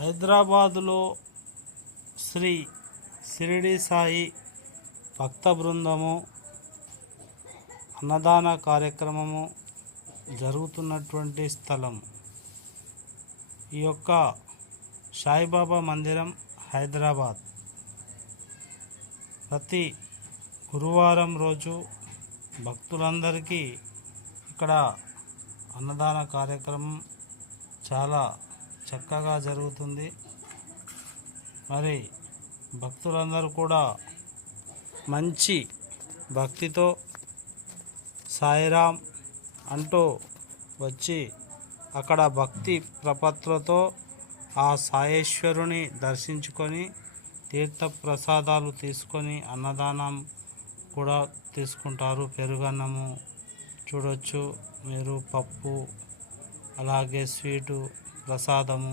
హైదరాబాదులో శ్రీ షిరిడి సాయి భక్త బృందము అన్నదాన కార్యక్రమము జరుగుతున్నటువంటి స్థలం. ఈ యొక్క సాయిబాబా మందిరం హైదరాబాద్ ప్రతి గురువారం రోజు భక్తులందరికీ ఇక్కడ అన్నదాన కార్యక్రమం చాలా చక్కగా జరుగుతుంది. మరి భక్తులందరూ కూడా మంచి భక్తితో సాయిరామ్ అంటూ వచ్చి అక్కడ భక్తి ప్రపత్తులతో ఆ సాయేశ్వరుని దర్శించుకొని తీర్థ ప్రసాదాలు తీసుకొని అన్నదానం కూడా తీసుకుంటారు. పెరుగన్నము చూడొచ్చు మీరు, పప్పు, అలాగే స్వీటు ప్రసాదము